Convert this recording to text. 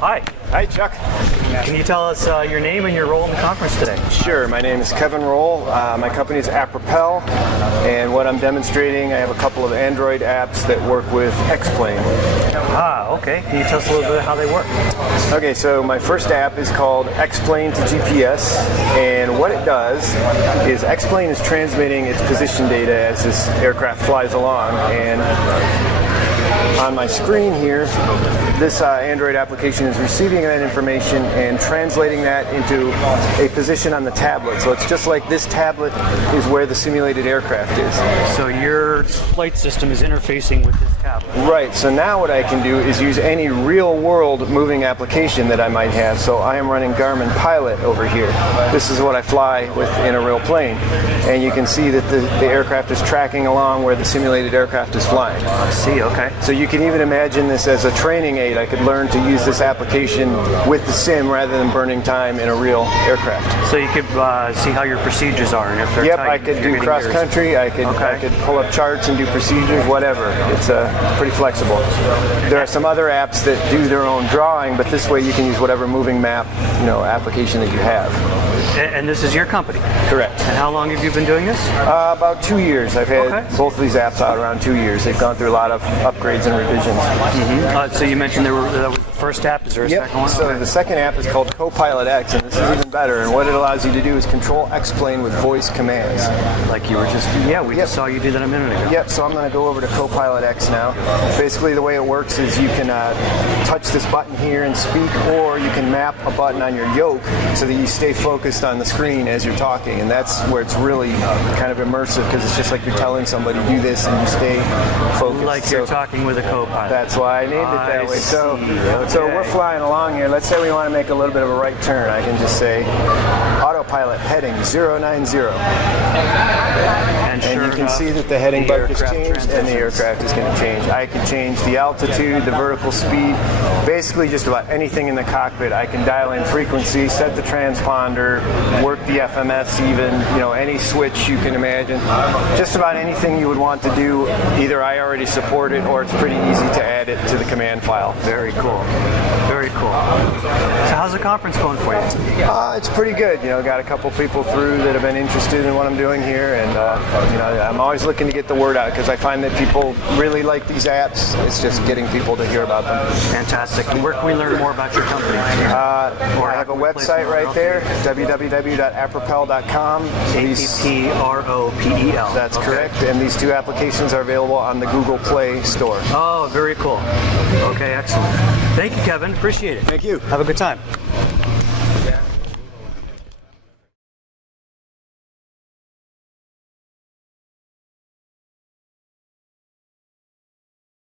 Hi. Hi, Chuck. Can you tell us your name and your role in the conference today? Sure. My name is Kevin Roll. My company is Appropel, and what I'm demonstrating, I have a couple of Android apps that work with X-Plane. Okay. Can you tell us a little bit how they work? Okay, so my first app is called X-Plane to GPS, and what it does is X-Plane is transmitting its position data as this aircraft flies along, and on my screen here, this Android application is receiving that information and translating that into a position on the tablet. So it's just like this tablet is where the simulated aircraft is. So your flight system is interfacing with this tablet. Right, so now what I can do is use any real-world moving application that I might have. So I am running Garmin Pilot over here. This is what I fly with in a real plane. And you can see that the aircraft is tracking along where the simulated aircraft is flying. I see, okay. So you can even imagine this as a training aid. I could learn to use this application with the sim rather than burning time in a real aircraft. So you could see how your procedures are, and if they're Yep, tight, I could do cross country. I could pull up charts and do procedures, whatever. It's pretty flexible. There are some other apps that do their own drawing, but this way you can use whatever moving map, application that you have. And this is your company? Correct. And how long have you been doing this? About 2 years. I've had both of these apps out around 2 years. They've gone through a lot of upgrades and revisions. So you mentioned that was the first app. Is there a second one? So the second app is called Copilot X, and this is even better. And what it allows you to do is control X-Plane with voice commands. Like you were just, we just saw you do that a minute ago. Yep, so I'm going to go over to Copilot X now. Basically the way it works is you can touch this button here and speak, or you can map a button on your yoke so that you stay focused on the screen as you're talking, and that's where it's really kind of immersive, because it's just like you're telling somebody do this and you stay focused. Like you're talking with a co-pilot. That's why I named it that way. So we're flying along here. Let's say we want to make a little bit of a right turn. I can just say autopilot heading 090. And you can see that the heading button has changed and the aircraft is going to change. I can change the altitude, the vertical speed, basically just about anything in the cockpit. I can dial in frequency, set the transponder, work the FMS even, any switch you can imagine. Just about anything you would want to do, either I already support it or it's pretty easy to add it to the command file. Very cool. Very cool. So how's the conference going for you? It's pretty good. Got a couple people through that have been interested in what I'm doing here, and I'm always looking to get the word out because I find that people really like these apps. It's just getting people to hear about them. Fantastic. And where can we learn more about your company? I have a website right there, www.appropel.com. Appropel. That's correct. And these two applications are available on the Google Play Store. Oh, very cool. Okay, excellent. Thank you, Kevin. Appreciate it. Thank you. Have a good time.